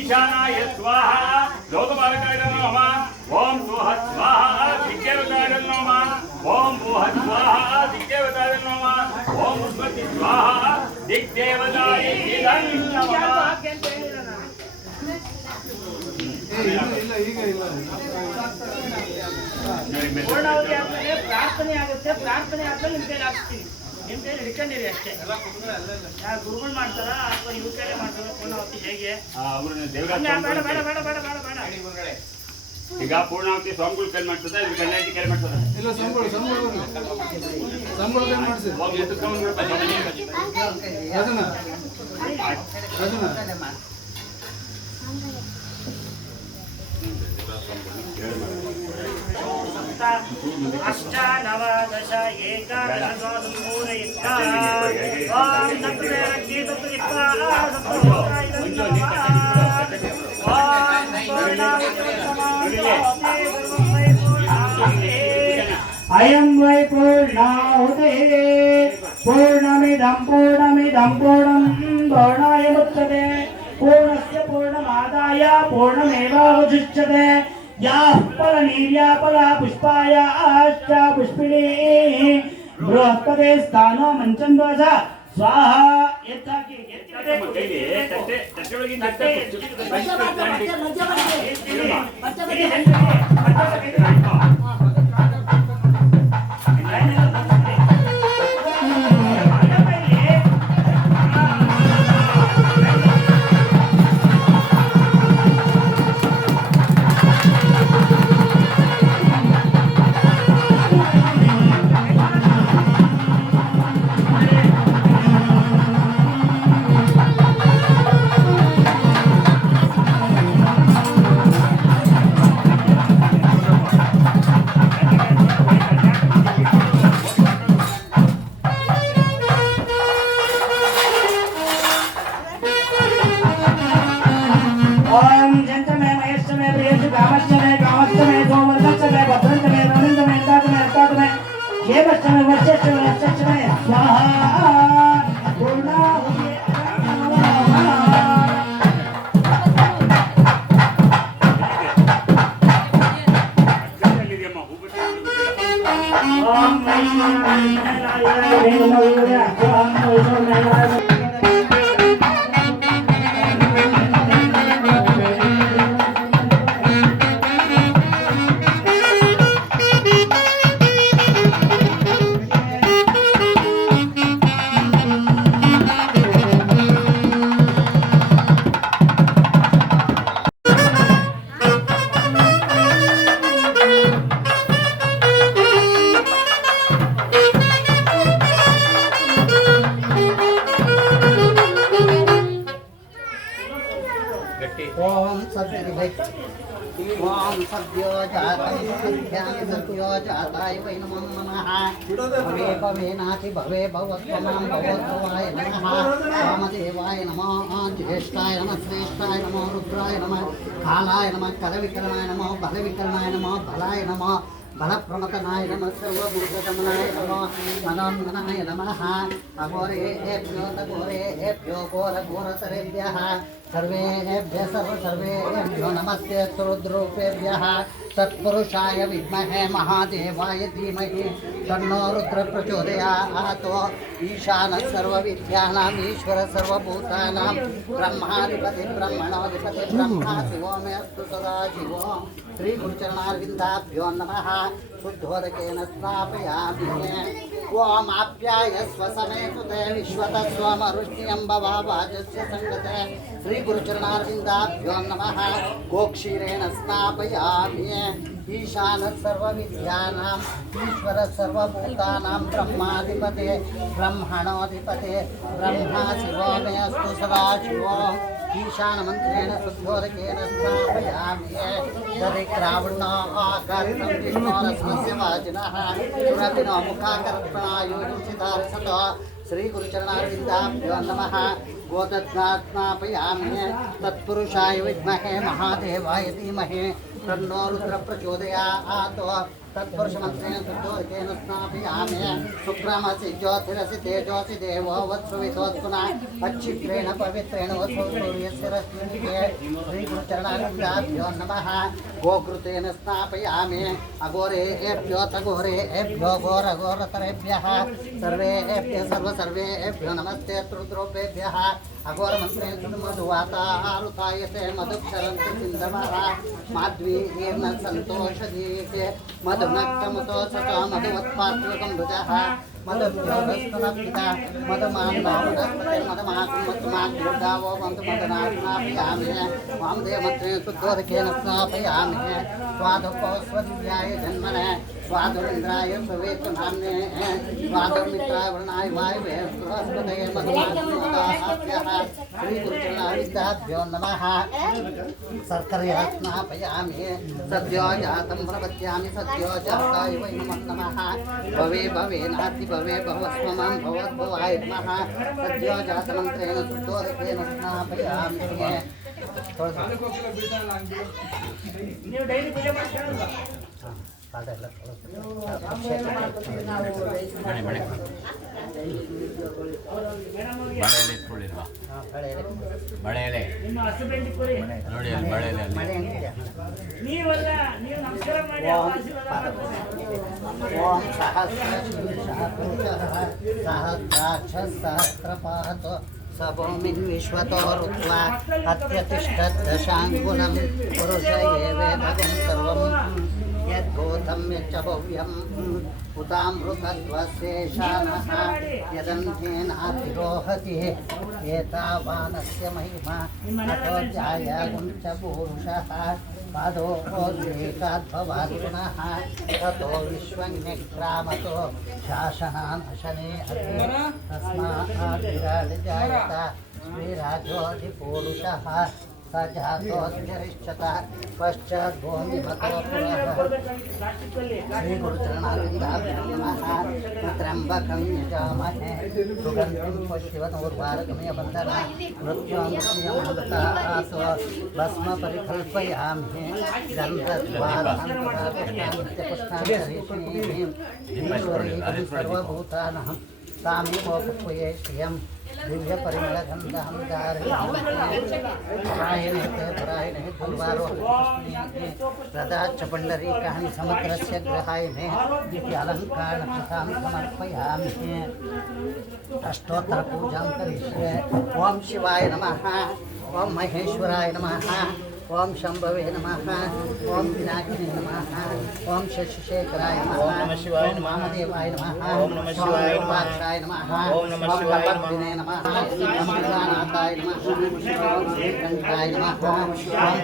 ईशानाय स्वाहा लोकपालकाय नमः ओम भूः स्वाहा दिग्देवताय नमः ओम भूः स्वाहा दिग्देवताय नमः ओम भूस्पति स्वाहा दिग्देवताय नमः पूर्णावधि ಆದ್ಮೇಲೆ ಪ್ರಾರ್ಥನೆ ಆಗುತ್ತೆ ಪ್ರಾರ್ಥನೆ ಆದ್ಮೇಲೆ ನಿಮ್ಮ ಕೈಲಿ ಹಾಕ್ತೀನಿ ನಿಮ್ಮ ಕೈಲಿ ಹಿಡ್ಕೊಂಡಿರಿ ಅಷ್ಟೇ ಯಾರು ಗುರುಗಳು ಮಾಡ್ತಾರಾ ಅಥವಾ ಇವ್ರ ಕೈಲೇ ಮಾಡ್ತಾರಾ ಪೂರ್ಣಾವಧಿ ಹೇಗೆ ಬೇಡ ಬೇಡ ಬೇಡ ಬೇಡ ಬೇಡ ಬೇಡ ಈಗ ಪೂರ್ಣಾವತಿ ಸ್ವಾಮಿಗಳು ಕೈ ಮಾಡ್ತದ ಇದು ಕಲ್ಯಾಣಿ ಕೈ ಮಾಡ್ತದ ಇಲ್ಲ ಸಂಬಳ ಕೈ ಮಾಡ್ಸಿ ಹೋಗಿ ಎಷ್ಟು ಸ್ವಾಮಿಗಳು ಅದನ್ನ अष्टानवदश एकादश पूरयित्वा ओम अयं वै पूर्णाहुतिः पूर्णमिदं पूर्णमिदं पूर्णं पूर्णाय मुच्यते पूर्णस्य पूर्णमादाय पूर्णमेवावशिष्यते याः फलनीर्या फला पुष्पायाश्च पुष्पिणी बृहस्पते स्थानो मंचन दोष स्वाहा यत्ताकि ओम सद्यो जाताय वै नमो नमः भवे भवेनाथि भवे भवत्वमां भवत्वाय नमः वामदेवाय नमः ज्येष्ठाय नमः श्रेष्ठाय नमः रुद्राय नमः कालाय नमः करविकरणाय नमः बलविकरणाय नमः बलाय नमः बलप्रमतनाय नमः सर्वभूतगमनाय नमः मनोन्मनाय नमः अघोरेभ्यो तघोरेभ्यो घोरघोरतरेभ्यः सर्वेभ्यः सर्वेभ्यो नमस्ते रुद्रूपेभ्यः तत्पुरुषाय विद्महे महादेवाय धीमहि तन्नो रुद्र प्रचोदयात् ईशानः सर्वविद्यानाम् ईश्वरः सर्वभूतानां ब्रह्माधिपति ब्रह्मणोऽधिपति ब्रह्मा शिवो मे अस्तु सदा शिवो श्रीगुरुचरणारविन्दाभ्यो नमः शुद्धोदकेन स्नापयामि ओम आप्यायस्व समेतुते विश्वतः स्वमरुष्यं भवावाजस्य संगते श्रीगुरुचरणारविन्दाभ्यो नमः गोक्षीरेण स्नापयामि ईशानः सर्वविद्यानाम् ईश्वरः सर्वभूतानां ब्रह्माधिपते ब्रह्मणोऽधिपते ब्रह्मा शिवो मे अस्तु सदा शिवो ईशानमन्त्रेण शुद्धोदकेन स्थापयामि तदिक्रावणो आकारितं विष्णोरस्मस्य वाजिनः सुरभिनो मुखाकर्पणायोजितारसतो श्रीगुरुचरणारविन्दाभ्यो नमः गोदध्नात्मापयामि तत्पुरुषाय विद्महे महादेवाय धीमहि तन्नो रुद्र प्रचोदयात् तत्पुरुषमन्त्रेण शुद्धोदकेन स्नापयामि शुक्रमसि ज्योतिरसि तेजोसि देवो वत्सुवितोत्पुनः अच्छिद्रेण पवित्रेण वसो सूर्यस्य रश्मिः श्रीगुरुचरणारविन्दाभ्यो नमः गोकृतेन स्नापयामि अघोरेभ्यो तघोरेभ्यो घोरघोरतरेभ्यः सर्वेभ्यः सर्वेभ्यो नमस्ते रुद्रोपेभ्यः अघोरमन्त्रेण मधुवातारुतायते मधुक्षरन्ति सिन्धवः माध्वीर्न सन्तोषदीते मधुनक्तमुतो सतो मधुवत्पात्वकं भुजः मधुद्योगस्तनपिता मधुमान्दावनस्पते मधुमाकुमधुमाग्युर्गावो मधुमदनास्नापयामि वामदेवमन्त्रेण शुद्धोदकेन स्नापयामि स्वादुपोस्वदिव्याय जन्मने स्वादुरिन्द्राय सुवेतु नाम्ने स्वादुर्मित्राय वर्णाय वायवे बृहस्पतये मधुमाकुमदाभ्यः श्रीगुरुचरणारविन्दाभ्यो नमः शर्करया स्नापयामि सद्यो जातं प्रपद्यामि सद्यो जाताय वै नमः भवे भवेनाति भवे भवस्वमां भवद्भवाय नमः सद्यो जातमन्त्रेण शुद्धोदकेन स्नापयामि ನೀವು ಡೈಲಿ ಪೂಜೆ ಮಾಡ್ತೀರಲ್ವಾ ಬಳೆ ಎಲೆ ನಿಮ್ಮ ಹಸ್ಬೆಂಡ್ ಕೊಡಿ ನೋಡಿ ಅಲ್ಲಿ ಬಳೆ ಎಲೆ ಅಲ್ಲಿ ನೀವಲ್ಲ ನೀವು ನಮಸ್ಕಾರ ಮಾಡಿ ಆಶೀರ್ವಾದ ಮಾಡ್ತಾರೆ ಓಂ सहस्राक्षसहस्रपातो सभूमिन् विश्वतो रुत्वा अत्यतिष्ठद्दशाङ्गुलं पुरुष एवेदगं सर्वं यद्भूतं यच्च भव्यम् उतामृतत्वशेषानः यदन्तेनातिरोहति एतावानस्य महिमा अतो ध्यायागं च पूरुषः पादोऽकाद्भवात् पुनः ततो विश्वन्यक्रामतो शासनानशने तस्मात् विराजजायत श्रीराजोऽधिपूरुषः स जातोऽधिरिष्यतः पश्चात् भूमिमतो पुनः श्रीगुरुचरणारविन्दाभ्यो नमः त्र्यम्बकं यजामहे सुगन्धिं पुष्टिवनोर्वारुकमेवन्दना मृत्युमृत्युमृतासो भस्म परिकल्पयामि गन्धद्वारान्तपुष्टान्तरीषीं सर्वभूतानां सामीपोपक्वये श्रियं दिव्यपरिमलगन्धं धारयामि परायणे दुर्वारोहणे रदाच्च पुण्डरीकाणि समुद्रस्य ग्रहायणे इति अलङ्कारप्रथां समर्पयामि अष्टोत्तरपूजां करिष्ये ॐ शिवाय नमः ॐ महेश्वराय नमः ओम शंभवे नमः ओम पिनाकिने नमः ओम शशिशेखराय नमः ओम नमः शिवाय नमः महादेवाय नमः ओम नमः शिवाय नमः ओम नमः शिवाय नमः ओम गजानाथाय नमः ओम श्रीकंठाय नमः ओम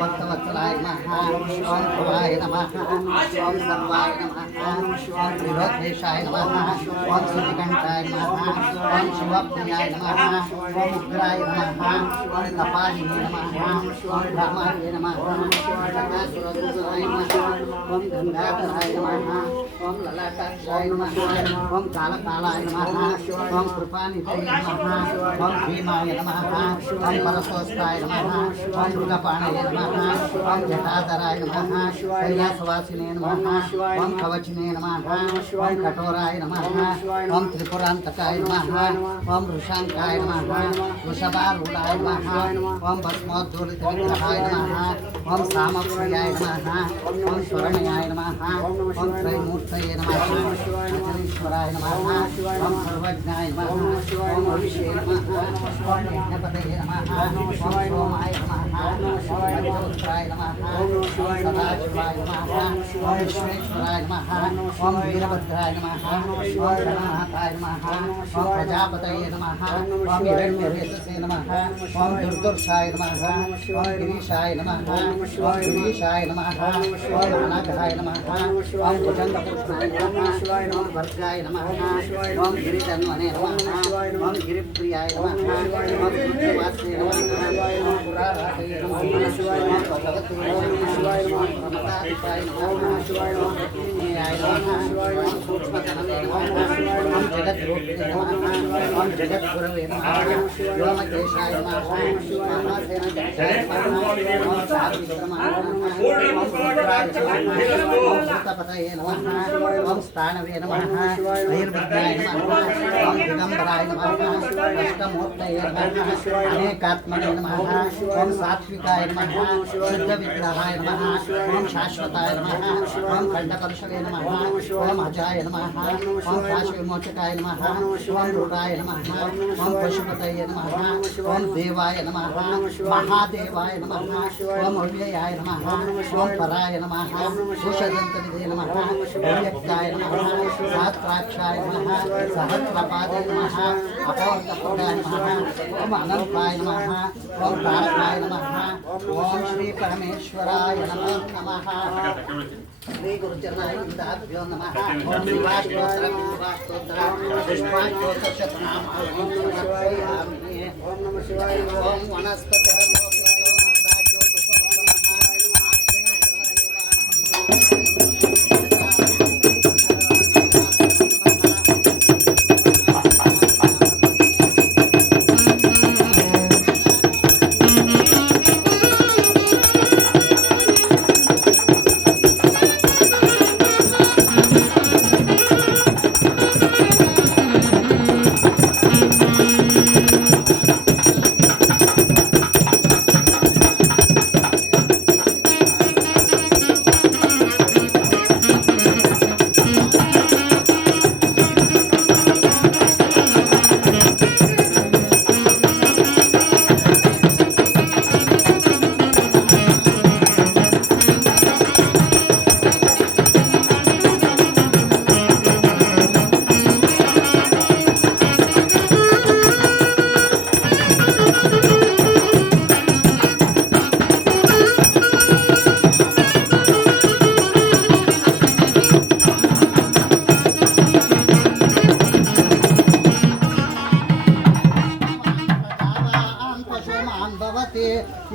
भक्तवत्सलाय नमः ओम भवाय नमः ओम सर्वाय नमः ओम त्रिलोकेशाय नमः ओम श्रीकंठाय नमः ओम शिवप्रियाय नमः ओम उग्राय नमः ओम कपालिने नमः ओम धर्माय नमः ओम गंगासुरदूताय नमः ओम गंगाधराय नमः ओम ललाटाक्षाय नमः ओम कालकालाय नमः ओम कृपानिधये नमः ओम भीमाय नमः ओम परशोस्ताय नमः ओम मृगपाणये नमः ओम जटाधराय नमः कैलासवासिने नमः ओम कवचिने नमः ओम कठोराय नमः ओम त्रिपुरान्तकाय नमः ओम वृषांकाय नमः वृषभारूढाय नमः ओम भस्मोद्धूलितविग्रहाय नमः ओम सामप्रियाय नमः ओम स्वर्णयाय नमः ओम त्रैमूर्तये नमः अखिलेश्वराय नमः ओम सर्वज्ञाय नमः ओम अभिषेक नमः ओम यज्ञपतये नमः ओम सोमाय नमः ओम मज्जोत्राय नमः ओम सदाशिवाय नमः ओम विश्वेश्वराय नमः ओम वीरभद्राय नमः ओम गणनाथाय नमः ओम प्रजापतये नमः ओम हिरण्यरेतसे नमः ओम दुर्दुर्शाय नमः ओम गिरीशाय नमः ओम गिरीशाय नमः ओम अनघाय नमः ओम भुजंगपुष्णाय नमः ओम वर्गाय नमः ओम गिरिधन्वने नमः ओम गिरिप्रियाय नमः ओम कृत्यवासे नमः ओम पुराराधये नमः ओम भगवते नमः ओम प्रमदाय नमः ओम ज्ञेयाय नमः ओम सूक्ष्मतनवे नमः ओम जगद्रूपिणे नमः ओम जगद्गुरवे नमः व्योमकेशाय नमः महासेनाध्यक्षाय नमः ओम सावित्रमाय नमः ओम रुद्राय नमः ओम भूतपतये नमः ओम स्थानवे नमः नैर्विघ्नाय नमः ओम दिगंबराय नमः अष्टमूर्तये नमः अनेकात्मने नमः ओम सात्विकाय नमः सिद्धविग्रहाय नमः ओम शाश्वताय नमः ओम खंडकर्षवे नमः ओम अजाय नमः ओम काशविमोचकाय नमः ओम रुद्राय नमः ओम पशुपतये नमः ओम देवाय नमः महादेवाय नमः ओम अव्ययाय नमः ओम पराय नमः सुषदन्तनिधे नमः अव्यक्ताय नमः सहस्राक्षाय नमः सहस्रपादे नमः अपोर्तपुराय नमः ओम अनंताय नमः ओम तारकाय नमः ओम श्री परमेश्वराय नमः श्री गुरुचरणाभ्यो नमः ओम शिवाष्टोत्तरं शिवाष्टोत्तरं पुष्पाष्टोत्तरशतनाम ओम नमः शिवाय ओम वनस्पतिः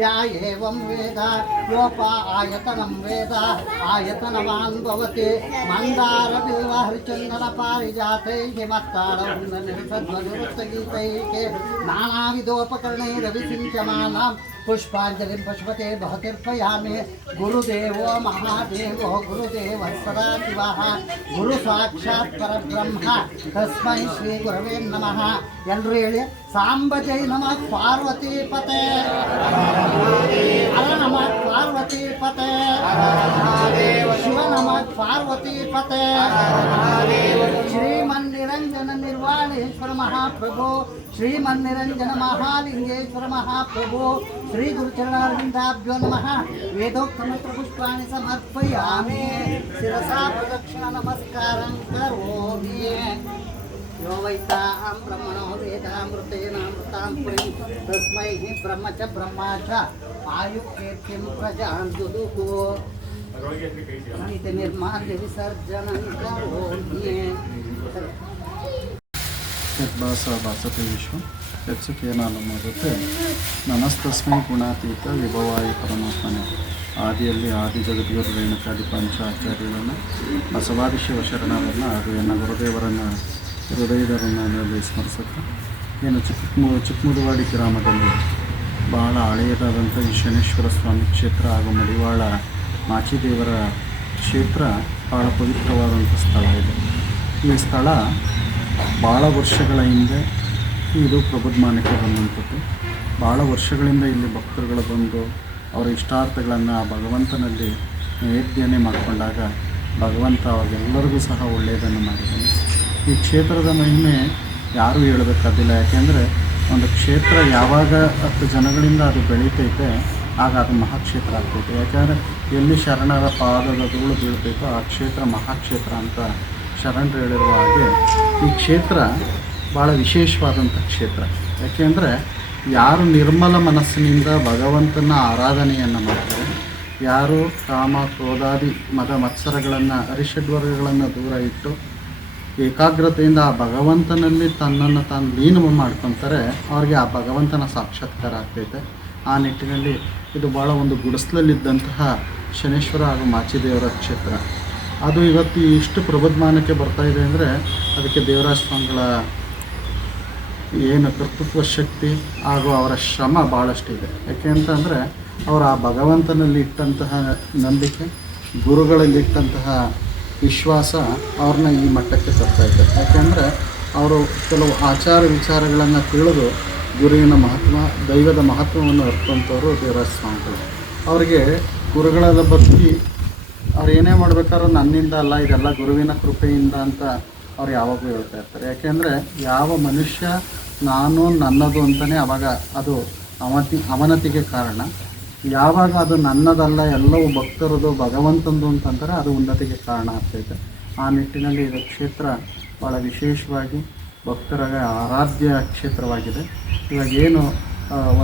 या एवं वेद योपा आयतनं वेद आयतनवान् भवति मन्दारबिल्वहरिचन्दन पारिजातैः हिमत्तारवृन्दनिर्षध्वनिवृत्तगीतैः नानाविधोपकरणैरभिषिञ्चमानां पुष्पाञ्जलिं पशुपते बहतिर्पयामि गुरुदेवो महादेवो गुरुदेवः सदाशिवः गुरु साक्षात् परब्रह्म तस्मै श्री गुरवे नमः एल्लರೂ ಹೇಳಿ सांब जय नमः पार्वती पते हर नमः पार्वती पते शिव नमः पार्वती पते श्रीमन्नि श्रीरंजन निर्वाणेश्वर महाप्रभो श्रीमन्निरंजन महालिंगेश्वर महाप्रभो श्री गुरुचरणारविंदाभ्यो नमः वेदोक्तमत्र पुष्पाणि समर्पयामि शिरसा प्रदक्षिण नमस्कारं करोमि यो वैतां ब्रह्मणो वेदामृतेनामृतां पुरीं तस्मै ब्रह्म च ब्रह्मा च आयुर्कीर्तिं प्रजां दुदुः इति निर्माल्य विसर्जनं करोमि ಯದ್ಭಾಸ ಭಾಸತೆ ವಿಶ್ವ ಯತ್ಸುಕೇನಾಗುತ್ತೆ ನಮಸ್ತಸ್ಮೈ ಗುಣಾತೀತ ವಿಭವಾಯ ಪರಮಾತ್ಮನೆ ಆದಿಯಲ್ಲಿ ಆದಿ ಜಗದ್ಗುರು ರೇಣುಕಾದಿ ಪಂಚಾಚಾರ್ಯರನ್ನು ಬಸವಾದಿ ಶಿವಶರಣರನ್ನು ಹಾಗೂ ಎನ್ನ ಗುರುದೇವರನ್ನು ಹೃದಯದರನ್ನು ಸ್ಮರಿಸುತ್ತಾ ಏನು ಚಿಕ್ಕಮುದುವಾಡಿ ಗ್ರಾಮದಲ್ಲಿ ಬಹಳ ಹಳೆಯದಾದಂಥ ಈ ಶನೇಶ್ವರ ಸ್ವಾಮಿ ಕ್ಷೇತ್ರ ಹಾಗೂ ಮಡಿವಾಳ ಮಾಚಿದೇವರ ಕ್ಷೇತ್ರ ಭಾಳ ಪವಿತ್ರವಾದಂಥ ಸ್ಥಳ ಇದೆ. ಈ ಸ್ಥಳ ಭಾಳ ವರ್ಷಗಳ ಹಿಂದೆ ಇದು ಪ್ರಬುದ್ಧಮಾನಕ್ಕೆ ಬಂದಂಥದ್ದು. ಭಾಳ ವರ್ಷಗಳಿಂದ ಇಲ್ಲಿ ಭಕ್ತರುಗಳು ಬಂದು ಅವರ ಇಷ್ಟಾರ್ಥಗಳನ್ನು ಆ ಭಗವಂತನಲ್ಲಿ ನೈವೇದ್ಯನೇ ಮಾಡಿಕೊಂಡಾಗ ಭಗವಂತ ಅವಾಗೆಲ್ಲರಿಗೂ ಸಹ ಒಳ್ಳೆಯದನ್ನು ಮಾಡಿದ್ದಾನೆ. ಈ ಕ್ಷೇತ್ರದ ಮಹಿಮೆ ಯಾರೂ ಹೇಳಬೇಕಾದಿಲ್ಲ. ಯಾಕೆಂದರೆ ಒಂದು ಕ್ಷೇತ್ರ ಯಾವಾಗ 10 ಜನಗಳಿಂದ ಅದು ಬೆಳೀತೈತೆ ಆಗ ಅದು ಮಹಾಕ್ಷೇತ್ರ ಆಗ್ತೈತೆ. ಯಾಕೆಂದರೆ ಎಲ್ಲಿ ಶರಣರ ಪಾದದ ಧೂಳು ಬೀಳ್ತೈತೋ ಆ ಕ್ಷೇತ್ರ ಮಹಾಕ್ಷೇತ್ರ ಅಂತ ಶರಣರು ಹೇಳಿರುವ ಹಾಗೆ ಈ ಕ್ಷೇತ್ರ ಭಾಳ ವಿಶೇಷವಾದಂಥ ಕ್ಷೇತ್ರ. ಯಾಕೆಂದರೆ ಯಾರು ನಿರ್ಮಲ ಮನಸ್ಸಿನಿಂದ ಭಗವಂತನ ಆರಾಧನೆಯನ್ನು ಮಾಡ್ತಾರೆ, ಯಾರು ಕಾಮ ಕ್ರೋಧಾದಿ ಮದ ಮತ್ಸರಗಳನ್ನು ಅರಿಷಡ್ವರ್ಗಗಳನ್ನು ದೂರ ಇಟ್ಟು ಏಕಾಗ್ರತೆಯಿಂದ ಆ ಭಗವಂತನಲ್ಲಿ ತನ್ನನ್ನು ತಾನು ಲೀನ ಮಾಡ್ಕೊತಾರೆ, ಅವ್ರಿಗೆ ಆ ಭಗವಂತನ ಸಾಕ್ಷಾತ್ಕಾರ ಆಗ್ತೈತೆ. ಆ ನಿಟ್ಟಿನಲ್ಲಿ ಇದು ಭಾಳ ಒಂದು ಗುಡಿಸಲಲ್ಲಿದ್ದಂತಹ ಶನೇಶ್ವರ ಹಾಗೂ ಮಾಚಿದೇವರ ಕ್ಷೇತ್ರ. ಅದು ಇವತ್ತು ಇಷ್ಟು ಪ್ರಬುದ್ಧಮಾನಕ್ಕೆ ಬರ್ತಾಯಿದೆ ಅಂದರೆ ಅದಕ್ಕೆ ದೇವರಾಜ ಸ್ವಾಮಿಗಳ ಏನು ಕರ್ತೃತ್ವ ಶಕ್ತಿ ಹಾಗೂ ಅವರ ಶ್ರಮ ಭಾಳಷ್ಟಿದೆ. ಯಾಕೆ ಅಂತಂದರೆ ಅವರು ಆ ಭಗವಂತನಲ್ಲಿ ಇಟ್ಟಂತಹ ನಂಬಿಕೆ, ಗುರುಗಳಲ್ಲಿಟ್ಟಂತಹ ವಿಶ್ವಾಸ ಅವ್ರನ್ನ ಈ ಮಟ್ಟಕ್ಕೆ ತರ್ತಾಯಿದೆ. ಯಾಕೆಂದರೆ ಅವರು ಕೆಲವು ಆಚಾರ ವಿಚಾರಗಳನ್ನು ತಿಳಿದು ಗುರುವಿನ ಮಹತ್ವ, ದೈವದ ಮಹತ್ವವನ್ನು ಅರ್ಥವಂಥವರು ದೇವರಾಜ ಸ್ವಾಮಿಗಳು. ಅವರಿಗೆ ಗುರುಗಳ ಭಕ್ತಿ ಅವ್ರು ಏನೇ ಮಾಡ್ಬೇಕಾದ್ರೂ ನನ್ನಿಂದ ಅಲ್ಲ, ಇದೆಲ್ಲ ಗುರುವಿನ ಕೃಪೆಯಿಂದ ಅಂತ ಅವ್ರು ಯಾವಾಗಲೂ ಹೇಳ್ತಾ ಇರ್ತಾರೆ. ಯಾಕೆಂದರೆ ಯಾವ ಮನುಷ್ಯ ನಾನು ನನ್ನದು ಅಂತಲೇ ಆವಾಗ ಅದು ಅವನತಿಗೆ ಕಾರಣ. ಯಾವಾಗ ಅದು ನನ್ನದಲ್ಲ ಎಲ್ಲವೂ ಭಕ್ತರದು ಭಗವಂತಂದು ಅಂತಂದರೆ ಅದು ಉನ್ನತಿಗೆ ಕಾರಣ ಆಗ್ತೈತೆ. ಆ ನಿಟ್ಟಿನಲ್ಲಿ ಇದು ಕ್ಷೇತ್ರ ಭಾಳ ವಿಶೇಷವಾಗಿ ಭಕ್ತರ ಆರಾಧ್ಯ ಕ್ಷೇತ್ರವಾಗಿದೆ. ಇವಾಗ ಏನು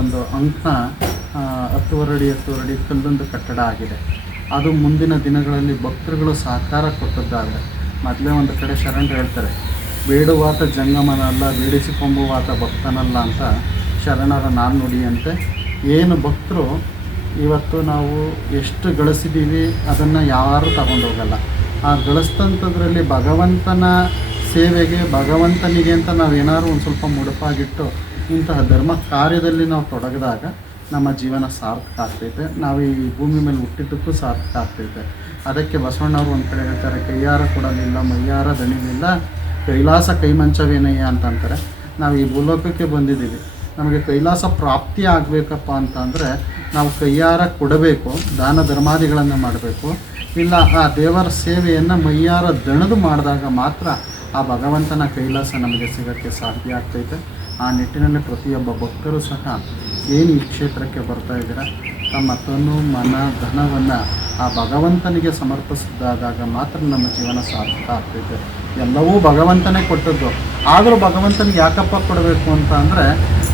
ಒಂದು ಅಂಕ 10 ಅಡಿ ಕಲ್ಲೊಂದು ಕಟ್ಟಡ ಆಗಿದೆ. ಅದು ಮುಂದಿನ ದಿನಗಳಲ್ಲಿ ಭಕ್ತರುಗಳು ಸಹಕಾರ ಕೊಟ್ಟದ್ದಾದರೆ, ಮೊದಲೇ ಒಂದು ಕಡೆ ಶರಣರು ಹೇಳ್ತಾರೆ, ಬೇಡುವಾತ ಜಂಗಮನಲ್ಲ ಬೇಡಿಸಿಕೊಂಬುವಾತ ಭಕ್ತನಲ್ಲ ಅಂತ ಶರಣರ ನಾಣ್ಣುಡಿಯಂತೆ. ಏನು ಭಕ್ತರು ಇವತ್ತು ನಾವು ಎಷ್ಟು ಗಳಿಸಿದ್ದೀವಿ ಅದನ್ನು ಯಾರೂ ತಗೊಂಡೋಗಲ್ಲ. ಆ ಗಳಿಸ್ತಂಥದ್ರಲ್ಲಿ ಭಗವಂತನ ಸೇವೆಗೆ ಭಗವಂತನಿಗೆ ಅಂತ ನಾವೇನಾದ್ರು ಒಂದು ಸ್ವಲ್ಪ ಮುಡುಪಾಗಿಟ್ಟು ಇಂತಹ ಧರ್ಮ ಕಾರ್ಯದಲ್ಲಿ ನಾವು ತೊಡಗಿದಾಗ ನಮ್ಮ ಜೀವನ ಸಾರ್ಥಕ ಆಗ್ತೈತೆ. ನಾವು ಈ ಭೂಮಿ ಮೇಲೆ ಹುಟ್ಟಿದ್ದಕ್ಕೂ ಸಾರ್ಥಕ ಆಗ್ತೈತೆ. ಅದಕ್ಕೆ ಬಸವಣ್ಣವರು ಒಂದು ಕಡೆ ಹೇಳ್ತಾರೆ, ಕೈಯಾರ ಕೊಡಲಿಲ್ಲ ಮೈಯಾರ ದಣಿಲಿಲ್ಲ ಕೈಲಾಸ ಕೈಮಂಚವೇನಯ್ಯ ಅಂತಂತಾರೆ. ನಾವು ಈ ಭೂಲೋಕಕ್ಕೆ ಬಂದಿದ್ದೀವಿ, ನಮಗೆ ಕೈಲಾಸ ಪ್ರಾಪ್ತಿ ಆಗಬೇಕಪ್ಪ ಅಂತಂದರೆ ನಾವು ಕೈಯಾರ ಕೊಡಬೇಕು, ದಾನ ಧರ್ಮಾದಿಗಳನ್ನು ಮಾಡಬೇಕು. ಇಲ್ಲ ಆ ದೇವರ ಸೇವೆಯನ್ನು ಮೈಯಾರ ದಣದು ಮಾಡಿದಾಗ ಮಾತ್ರ ಆ ಭಗವಂತನ ಕೈಲಾಸ ನಮಗೆ ಸಿಗೋಕ್ಕೆ ಸಾಧ್ಯ ಆಗ್ತೈತೆ. ಆ ನಿಟ್ಟಿನಲ್ಲಿ ಪ್ರತಿಯೊಬ್ಬ ಭಕ್ತರು ಸಹ ಏನು ಈ ಕ್ಷೇತ್ರಕ್ಕೆ ಬರ್ತಾ ಇದ್ದೀರ ತಮ್ಮ ತನು ಮನ ಧನವನ್ನು ಆ ಭಗವಂತನಿಗೆ ಸಮರ್ಪಿಸಿದಾಗ ಮಾತ್ರ ನಮ್ಮ ಜೀವನ ಸಾರ್ಥಕ ಆಗ್ತೈತೆ. ಎಲ್ಲವೂ ಭಗವಂತನೇ ಕೊಟ್ಟದ್ದು. ಆದರೂ ಭಗವಂತನಿಗೆ ಯಾಕಪ್ಪ ಕೊಡಬೇಕು ಅಂತ ಅಂದರೆ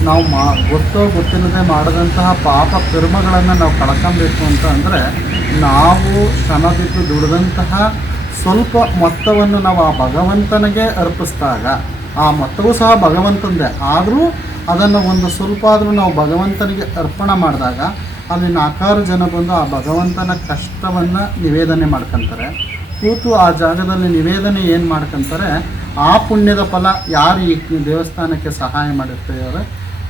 ನಾವು ಗೊತ್ತೋ ಗೊತ್ತಿಲ್ಲದೆ ಮಾಡಿದಂತಹ ಪಾಪ ಕರ್ಮಗಳನ್ನು ನಾವು ಕಳ್ಕೊಬೇಕು ಅಂತ ಅಂದರೆ ನಾವು ಶ್ರಮ ಬಿದ್ದು ದುಡಿದಂತಹ ಸ್ವಲ್ಪ ಮೊತ್ತವನ್ನು ನಾವು ಆ ಭಗವಂತನಿಗೆ ಅರ್ಪಿಸಿದಾಗ ಆ ಮೊತ್ತವೂ ಸಹ ಭಗವಂತಂದೇ. ಆದರೂ ಅದನ್ನು ಒಂದು ಸ್ವಲ್ಪ ಆದರೂ ನಾವು ಭಗವಂತನಿಗೆ ಅರ್ಪಣೆ ಮಾಡಿದಾಗ ಅಲ್ಲಿ 4 ಜನ ಬಂದು ಆ ಭಗವಂತನ ಕಷ್ಟವನ್ನು ನಿವೇದನೆ ಮಾಡ್ಕೊತಾರೆ. ಕೂತು ಆ ಜಾಗದಲ್ಲಿ ನಿವೇದನೆ ಏನು ಮಾಡ್ಕೊತಾರೆ, ಆ ಪುಣ್ಯದ ಫಲ ಯಾರು ಈ ದೇವಸ್ಥಾನಕ್ಕೆ ಸಹಾಯ ಮಾಡಿರ್ತಾರೋ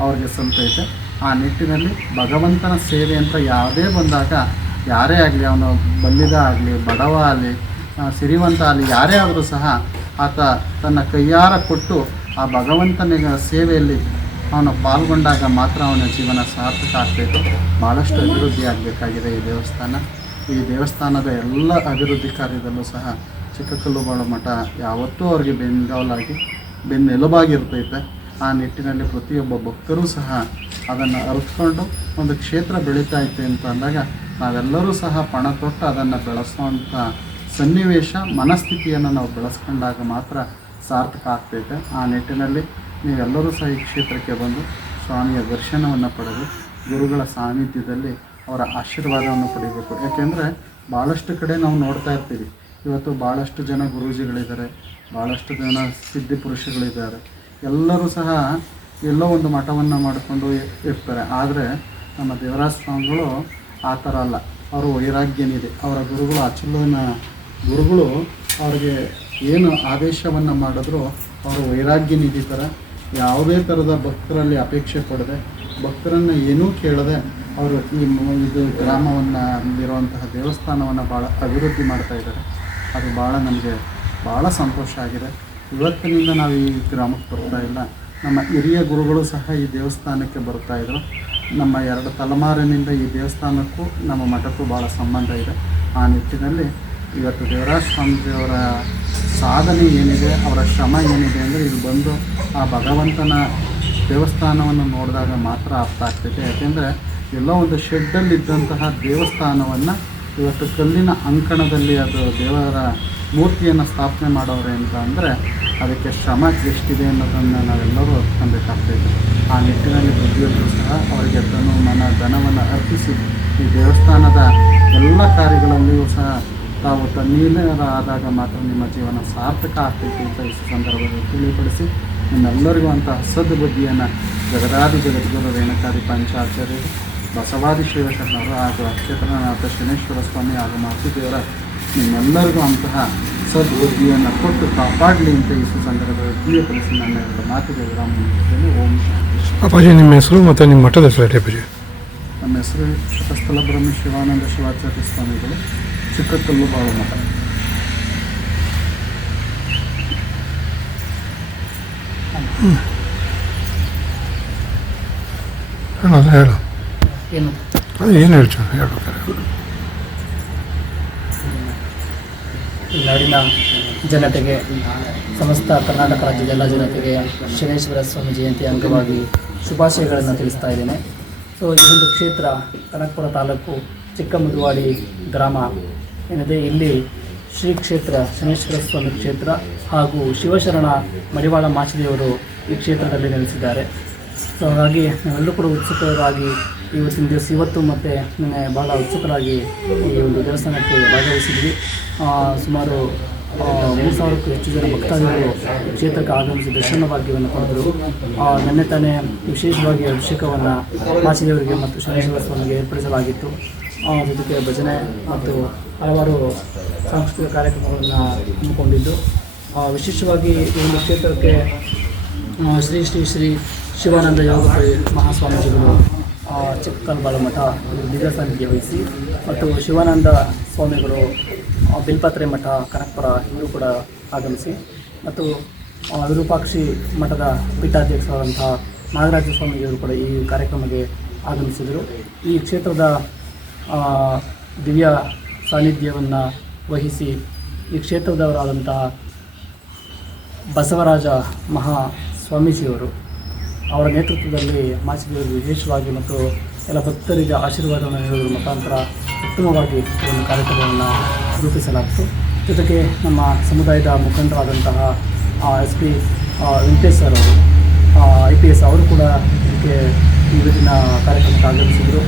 ಅವ್ರಿಗೆ ಸಲ್ತೈತೆ. ಆ ನಿಟ್ಟಿನಲ್ಲಿ ಭಗವಂತನ ಸೇವೆ ಅಂತ ಯಾವುದೇ ಬಂದಾಗ ಯಾರೇ ಆಗಲಿ, ಅವನು ಬಲ್ಲಿದ ಆಗಲಿ ಬಡವ ಆಗಲಿ ಸಿರಿವಂತ ಆಗಲಿ ಯಾರೇ ಆದರೂ ಸಹ ಆತ ತನ್ನ ಕೈಯಾರ ಕೊಟ್ಟು ಆ ಭಗವಂತನಿಗೆ ಸೇವೆಯಲ್ಲಿ ಅವನು ಪಾಲ್ಗೊಂಡಾಗ ಮಾತ್ರ ಅವನ ಜೀವನ ಸಾರ್ಥಕ ಆಗ್ತೈತೆ. ಭಾಳಷ್ಟು ಅಭಿವೃದ್ಧಿ ಆಗಬೇಕಾಗಿದೆ ಈ ದೇವಸ್ಥಾನ. ಈ ದೇವಸ್ಥಾನದ ಎಲ್ಲ ಅಭಿವೃದ್ಧಿ ಕಾರ್ಯದಲ್ಲೂ ಸಹ ಚಿಕ್ಕಕಲ್ಲುಬಾಳ ಮಠ ಯಾವತ್ತೂ ಅವ್ರಿಗೆ ಬೆನ್ನೆಲುಬಾಗಿರ್ತೈತೆ. ಆ ನಿಟ್ಟಿನಲ್ಲಿ ಪ್ರತಿಯೊಬ್ಬ ಭಕ್ತರೂ ಸಹ ಅದನ್ನು ಅರಿತುಕೊಂಡು ಒಂದು ಕ್ಷೇತ್ರ ಬೆಳೀತಾ ಅಂತ ಅಂದಾಗ ನಾವೆಲ್ಲರೂ ಸಹ ಪಣ ತೊಟ್ಟು ಅದನ್ನು ಬೆಳೆಸುವಂಥ ಸನ್ನಿವೇಶ ಮನಸ್ಥಿತಿಯನ್ನು ನಾವು ಬೆಳೆಸ್ಕೊಂಡಾಗ ಮಾತ್ರ ಸಾರ್ಥಕ ಆಗ್ತೈತೆ. ಆ ನಿಟ್ಟಿನಲ್ಲಿ ನೀವೆಲ್ಲರೂ ಸಹ ಈ ಕ್ಷೇತ್ರಕ್ಕೆ ಬಂದು ಸ್ವಾಮಿಯ ದರ್ಶನವನ್ನು ಪಡೆದು ಗುರುಗಳ ಸಾನ್ನಿಧ್ಯದಲ್ಲಿ ಅವರ ಆಶೀರ್ವಾದವನ್ನು ಪಡಿಬೇಕು. ಯಾಕೆಂದರೆ ಭಾಳಷ್ಟು ಕಡೆ ನಾವು ನೋಡ್ತಾ ಇರ್ತೀವಿ, ಇವತ್ತು ಭಾಳಷ್ಟು ಜನ ಗುರೂಜಿಗಳಿದ್ದಾರೆ, ಭಾಳಷ್ಟು ಜನ ಸಿದ್ಧಿ ಪುರುಷಗಳಿದ್ದಾರೆ, ಎಲ್ಲರೂ ಸಹ ಎಲ್ಲೋ ಒಂದು ಮಠವನ್ನು ಮಾಡಿಕೊಂಡು ಇರ್ತಾರೆ. ಆದರೆ ನಮ್ಮ ದೇವರಾಜ ಸ್ವಾಮಿಗಳು ಆ ಥರ ಅಲ್ಲ. ಅವರು ವೈರಾಗ್ಯನಿದೆ. ಅವರ ಗುರುಗಳು ಅಚಲನ ಗುರುಗಳು ಅವ್ರಿಗೆ ಏನು ಆದೇಶವನ್ನು ಮಾಡಿದ್ರು ಅವರು ವೈರಾಗ್ಯನಿಧಿ ಥರ ಯಾವುದೇ ಥರದ ಭಕ್ತರಲ್ಲಿ ಅಪೇಕ್ಷೆ ಪಡದೆ, ಭಕ್ತರನ್ನು ಏನೂ ಕೇಳದೆ ಅವರು ಇದು ಗ್ರಾಮವನ್ನು ಇರುವಂತಹ ದೇವಸ್ಥಾನವನ್ನು ಭಾಳ ಅಭಿವೃದ್ಧಿ ಮಾಡ್ತಾ ಇದ್ದಾರೆ. ಅದು ನಮಗೆ ಭಾಳ ಸಂತೋಷ ಆಗಿದೆ. ಇವತ್ತಿನಿಂದ ನಾವು ಈ ಗ್ರಾಮಕ್ಕೆ ಬರ್ತಾ ಇಲ್ಲ, ನಮ್ಮ ಹಿರಿಯ ಗುರುಗಳು ಸಹ ಈ ದೇವಸ್ಥಾನಕ್ಕೆ ಬರ್ತಾಯಿದ್ರು. ನಮ್ಮ 2 ತಲೆಮಾರಿನಿಂದ ಈ ದೇವಸ್ಥಾನಕ್ಕೂ ನಮ್ಮ ಮಠಕ್ಕೂ ಭಾಳ ಸಂಬಂಧ ಇದೆ. ಆ ನಿಟ್ಟಿನಲ್ಲಿ ಇವತ್ತು ದೇವರಾಜ ಸ್ವಾಮೀಜಿಯವರ ಸಾಧನೆ ಏನಿದೆ, ಅವರ ಶ್ರಮ ಏನಿದೆ ಅಂದರೆ ಇಲ್ಲಿ ಬಂದು ಆ ಭಗವಂತನ ದೇವಸ್ಥಾನವನ್ನು ನೋಡಿದಾಗ ಮಾತ್ರ ಅರ್ಥ ಆಗ್ತೈತೆ. ಯಾಕೆಂದರೆ ಎಲ್ಲೋ ಒಂದು ಶೆಡ್ಡಲ್ಲಿದ್ದಂತಹ ದೇವಸ್ಥಾನವನ್ನು ಇವತ್ತು ಕಲ್ಲಿನ ಅಂಕಣದಲ್ಲಿ ಅದು ದೇವರ ಮೂರ್ತಿಯನ್ನು ಸ್ಥಾಪನೆ ಮಾಡೋರೆ ಅಂತ ಅಂದರೆ ಅದಕ್ಕೆ ಶ್ರಮ ಎಷ್ಟಿದೆ ಅನ್ನೋದನ್ನು ನಾವೆಲ್ಲರೂ ಅರ್ಥಕೊಬೇಕಾಗ್ತೈತೆ. ಆ ನಿಟ್ಟಿನಲ್ಲಿ ಪ್ರತಿಯೊಬ್ಬರು ಸಹ ಅವರಿಗೆ ತನು ಮನ ಧನವನ್ನು ಅರ್ಪಿಸಿ ಈ ದೇವಸ್ಥಾನದ ಎಲ್ಲ ಕಾರ್ಯಗಳಲ್ಲಿಯೂ ಸಹ ತಾವು ತನ್ನೀಯರಾದಾಗ ಮಾತ್ರ ನಿಮ್ಮ ಜೀವನ ಸಾರ್ಥಕ ಆಗ್ತೈತೆ ಅಂತ ಈ ಸಂದರ್ಭದಲ್ಲಿ ತಿಳಿಪಡಿಸಿ ನಿಮ್ಮೆಲ್ಲರಿಗೂ ಅಂತಹ ಸದ್ಬುದ್ಧಿಯನ್ನು ಜಗದಾದಿ ಜಗದ್ಗುರು ರೇಣುಕಾದಿ ಪಂಚಾಚಾರ್ಯರು, ಬಸವಾದಿ ಶಿವಶರಣರು ಹಾಗೂ ಅಕ್ಷೇತ್ರನಾಥ ಶನೇಶ್ವರ ಸ್ವಾಮಿ ಹಾಗೂ ಮಾತೃದೇವರ ನಿಮ್ಮೆಲ್ಲರಿಗೂ ಅಂತಹ ಸದ್ಬುದ್ಧಿಯನ್ನು ಕೊಟ್ಟು ಕಾಪಾಡಲಿ ಅಂತ ಈ ಸಂದರ್ಭದಲ್ಲಿ ತಿಳಿಯಪಡಿಸಿ ನನ್ನ 2 ಮಾತಿಗೆ ವಿರಾಮ ನೀಡುತ್ತೇನೆ. ಓಂ ಶಾಂತಿ. ಅಪ್ಪಾಜಿ, ನಿಮ್ಮ ಹೆಸರು ಮತ್ತು ನಿಮ್ಮ ಮಠದ ಹೆಸರು ಅಪ್ಪಾಜಿ? ನಮ್ಮ ಹೆಸರು ಶತಸ್ಥಲ ಬ್ರಹ್ಮ ಶಿವಾನಂದ ಶಿವಾಚಾರ್ಯ ಸ್ವಾಮಿಗಳು, ಚಿಕ್ಕಕಲ್ಲುಬಾಳ ಮಠ. ಹೇಳು ಏನು ಅದು ಏನು ಹೇಳ್ತಾರೆ ಹೇಳ್ಬೇಕಾರೆ. ಈ ನಾಡಿನ ಜನತೆಗೆ, ಸಮಸ್ತ ಕರ್ನಾಟಕ ರಾಜ್ಯದ ಎಲ್ಲ ಜನತೆಗೆ ಶನೇಶ್ವರ ಸ್ವಾಮಿ ಜಯಂತಿ ಅಂಗವಾಗಿ ಶುಭಾಶಯಗಳನ್ನು ತಿಳಿಸ್ತಾ ಇದ್ದೇನೆ. ಸೊ ಈ ಒಂದು ಕ್ಷೇತ್ರ ಕನಕಪುರ ತಾಲೂಕು ಚಿಕ್ಕಮುದುವಾಡಿ ಗ್ರಾಮ ಏನಿದೆ, ಇಲ್ಲಿ ಶ್ರೀ ಕ್ಷೇತ್ರ ಶನೇಶ್ವರ ಸ್ವಾಮಿ ಕ್ಷೇತ್ರ ಹಾಗೂ ಶಿವಶರಣ ಮಡಿವಾಳ ಮಾಚಿದೇವರು ಈ ಕ್ಷೇತ್ರದಲ್ಲಿ ನೆಲೆಸಿದ್ದಾರೆ. ಸೊ ಹಾಗಾಗಿ ನಾವೆಲ್ಲರೂ ಕೂಡ ಉತ್ಸುಕರಾಗಿ ಇವತ್ತಿನ ದಿವಸ ಇವತ್ತು ಮತ್ತು ನಿನ್ನೆ ಭಾಳ ಉತ್ಸುಕರಾಗಿ ಈ ಒಂದು ದೇವಸ್ಥಾನಕ್ಕೆ ಭಾಗವಹಿಸಿದ್ವಿ. ಸುಮಾರು 3,000ಕ್ಕೂ ಹೆಚ್ಚು ಜನ ಭಕ್ತಾದಿಗಳು ಕ್ಷೇತ್ರಕ್ಕೆ ಆಗಮಿಸಿ ದರ್ಶನ ಭಾಗ್ಯವನ್ನು ಪಡೆದರು. ನಿನ್ನೆ ತಾನೇ ವಿಶೇಷವಾಗಿ ಅಭಿಷೇಕವನ್ನು ಮಾಚಿದೇವರಿಗೆ ಮತ್ತು ಶನೇಶ್ವರ ಸ್ವಾಮಿಗೆ ಏರ್ಪಡಿಸಲಾಗಿತ್ತು. ಜೊತೆಗೆ ಭಜನೆ ಮತ್ತು ಹಲವಾರು ಸಾಂಸ್ಕೃತಿಕ ಕಾರ್ಯಕ್ರಮಗಳನ್ನು ಹಮ್ಮಿಕೊಂಡಿದ್ದು, ವಿಶೇಷವಾಗಿ ಈ ಒಂದು ಕ್ಷೇತ್ರಕ್ಕೆ ಶ್ರೀ ಶ್ರೀ ಶ್ರೀ ಶಿವಾನಂದ ಯೋಗ ಮಹಾಸ್ವಾಮೀಜಿಗಳು ಚಿಕ್ಕಕಲ್ಲುಬಾಳ ಮಠ ದಿವ್ಯ ಸಾನ್ನಿಧ್ಯ ವಹಿಸಿ ಮತ್ತು ಶಿವಾನಂದ ಸ್ವಾಮಿಗಳು ಬಿಲ್ಪತ್ರೆ ಮಠ ಕನಕಪುರ ಇವರು ಕೂಡ ಆಗಮಿಸಿ ಮತ್ತು ವಿರೂಪಾಕ್ಷಿ ಮಠದ ಪೀಠಾಧ್ಯಕ್ಷರಾದಂಥ ನಾಗರಾಜ ಸ್ವಾಮಿಜಿಯವರು ಕೂಡ ಈ ಕಾರ್ಯಕ್ರಮಕ್ಕೆ ಆಗಮಿಸಿದರು. ಈ ಕ್ಷೇತ್ರದ ದಿವ್ಯ ಸಾನ್ನಿಧ್ಯವನ್ನು ವಹಿಸಿ ಈ ಕ್ಷೇತ್ರದವರಾದಂತಹ ಬಸವರಾಜ ಮಹಾ ಸ್ವಾಮೀಜಿಯವರು ಅವರ ನೇತೃತ್ವದಲ್ಲಿ ಮಾಚಿದೇವರು ವಿಶೇಷವಾಗಿ ಮತ್ತು ಎಲ್ಲ ಭಕ್ತರಿಗೆ ಆಶೀರ್ವಾದವನ್ನು ನೀಡುವುದರ ಮುಖಾಂತರ ಉತ್ತಮವಾಗಿ ಈ ಒಂದು ಕಾರ್ಯಕ್ರಮವನ್ನು ರೂಪಿಸಲಾಯಿತು. ಜೊತೆಗೆ ನಮ್ಮ ಸಮುದಾಯದ ಮುಖಂಡರಾದಂತಹ SP ವೆಂಕಟೇಶ್ ಸರ್ ಅವರು, IPS ಅವರು ಕೂಡ ಇದಕ್ಕೆ ಇವತ್ತಿನ ಕಾರ್ಯಕ್ರಮಕ್ಕೆ ಆಗಮಿಸಿದರು.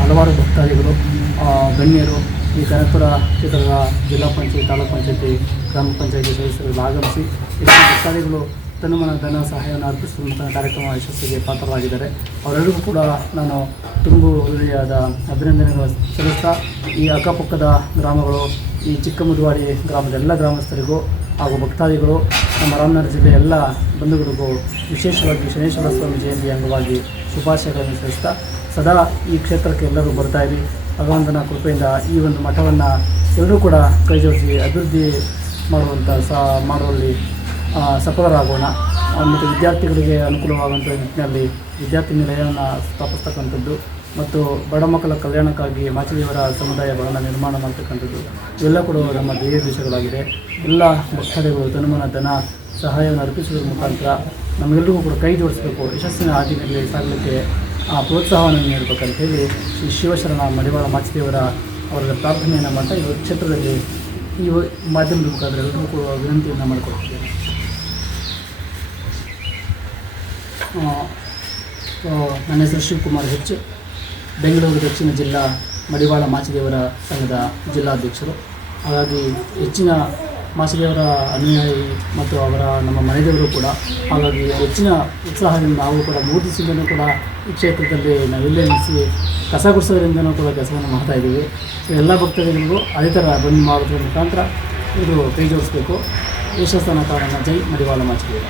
ಹಲವಾರು ಭಕ್ತಾದಿಗಳು, ಗಣ್ಯರು ಈ ಕನಕಪುರ ಕ್ಷೇತ್ರದ ಜಿಲ್ಲಾ ಪಂಚಾಯತ್, ತಾಲೂಕು ಪಂಚಾಯತಿ, ಗ್ರಾಮ ಪಂಚಾಯತಿ ಸದಸ್ಯರು ಆಗಮಿಸಿ ಹೆಚ್ಚಿನ ಭಕ್ತಾದಿಗಳು ತನುಮನ ಧನ ಸಹಾಯವನ್ನು ಅರ್ಪಿಸುವಂಥ ಕಾರ್ಯಕ್ರಮ ಯಶಸ್ಸಿಗೆ ಪಾತ್ರರಾಗಿದ್ದಾರೆ. ಅವರೆಲ್ಲರಿಗೂ ಕೂಡ ನಾನು ತುಂಬು ಹೃದಯದ ಅಭಿನಂದನೆಗಳು ಸಲ್ಲಿಸ್ತಾ ಈ ಅಕ್ಕಪಕ್ಕದ ಗ್ರಾಮಗಳು, ಈ ಚಿಕ್ಕಮುದುವಾಡಿ ಗ್ರಾಮದ ಎಲ್ಲ ಗ್ರಾಮಸ್ಥರಿಗೂ ಹಾಗೂ ಭಕ್ತಾದಿಗಳು, ನಮ್ಮ ರಾಮನಗರ ಜಿಲ್ಲೆಯ ಎಲ್ಲ ಬಂಧುಗಳಿಗೂ ವಿಶೇಷವಾಗಿ ಶನೇಶ್ವರ ಸ್ವಾಮಿ ಜಯಂತಿ ಅಂಗವಾಗಿ ಶುಭಾಶಯಗಳನ್ನು ಸಲ್ಲಿಸ್ತಾ ಸದಾ ಈ ಕ್ಷೇತ್ರಕ್ಕೆ ಎಲ್ಲರೂ ಬರ್ತಾಯಿರಿ. ಭಗವಂತನ ಕೃಪೆಯಿಂದ ಈ ಒಂದು ಮಠವನ್ನು ಎಲ್ಲರೂ ಕೂಡ ಕೈ ಜೋಡಿಸಿ ಅಭಿವೃದ್ಧಿ ಮಾಡುವಲ್ಲಿ ಸಫಲರಾಗೋಣ. ಮತ್ತು ವಿದ್ಯಾರ್ಥಿಗಳಿಗೆ ಅನುಕೂಲವಾಗುವಂಥ ನಿಟ್ಟಿನಲ್ಲಿ ವಿದ್ಯಾರ್ಥಿ ನಿಲಯವನ್ನು ಸ್ಥಾಪಿಸ್ತಕ್ಕಂಥದ್ದು ಮತ್ತು ಬಡ ಮಕ್ಕಳ ಕಲ್ಯಾಣಕ್ಕಾಗಿ ಮಾಚಿದೇವರ ಸಮುದಾಯ ಭವನ ನಿರ್ಮಾಣ ಮಾಡ್ತಕ್ಕಂಥದ್ದು ಇವೆಲ್ಲ ಕೂಡ ನಮ್ಮ ಧ್ಯೇಯ ದೇಶಗಳಾಗಿದೆ. ಎಲ್ಲ ಭಕ್ತಾದಿಗಳು ತನುಮನ ಧನ ಸಹಾಯವನ್ನು ಅರ್ಪಿಸುವುದರ ಮುಖಾಂತರ ನಮಗೆಲ್ಲರಿಗೂ ಕೂಡ ಕೈ ಜೋಡಿಸಬೇಕು, ಯಶಸ್ಸಿನ ಹಾದಿನಲ್ಲಿ ಸಾಗಲಿಕ್ಕೆ ಪ್ರೋತ್ಸಾಹವನ್ನು ನೀಡಬೇಕಂತ ಹೇಳಿ ಶ್ರೀ ಶಿವಶರಣ ಮಡಿವಾಳ ಮಾಚಿದೇವರ ಅವರ ಪ್ರಾರ್ಥನೆಯನ್ನು ಮಾಡ್ತಾ ಈ ಕ್ಷೇತ್ರದಲ್ಲಿ ಈ ಮಾಧ್ಯಮದ ಮುಖಾಂತರ ಎಲ್ಲರಿಗೂ ಕೂಡ ವಿನಂತಿಯನ್ನು ಮಾಡಿಕೊಡ್ತೀವಿ. ನನ್ನ ಹೆಸರು ಶಿವಕುಮಾರ್ ಹೆಚ್, ಬೆಂಗಳೂರು ದಕ್ಷಿಣ ಜಿಲ್ಲಾ ಮಡಿವಾಳ ಮಾಚಿದೇವರ ಸಂಘದ ಜಿಲ್ಲಾಧ್ಯಕ್ಷರು. ಹಾಗಾಗಿ ಹೆಚ್ಚಿನ ಮಾಚಿದೇವರ ಅನುಯಾಯಿ ಮತ್ತು ಅವರ ನಮ್ಮ ಮನೆದೇವರು ಕೂಡ, ಹಾಗಾಗಿ ಹೆಚ್ಚಿನ ಉತ್ಸಾಹದಿಂದ ನಾವು ಕೂಡ 3 ದಿವಸದಿಂದಲೂ ಕೂಡ ಈ ಕ್ಷೇತ್ರದಲ್ಲಿ ನಾವೆಲ್ಲೇ ನಿಲ್ಲಿಸಿ ಕಸ ಗುಡಿಸೋದ್ರಿಂದನೂ ಕೂಡ ಕೆಲಸವನ್ನು ಮಾಡ್ತಾಯಿದ್ದೀವಿ. ಸೊ ಎಲ್ಲ ಭಕ್ತರಿಗೂ ಅದೇ ಥರ ಬಂದು ಮಾಡೋದ್ರ ಮುಖಾಂತರ ಇದು ಕೈ ಜೋಡಿಸಬೇಕು. ಯಶಸ್ಸನ್ನ ಕಾರಣ ಜೈ ಮಡಿವಾಳ ಮಾಚಿದೇವ.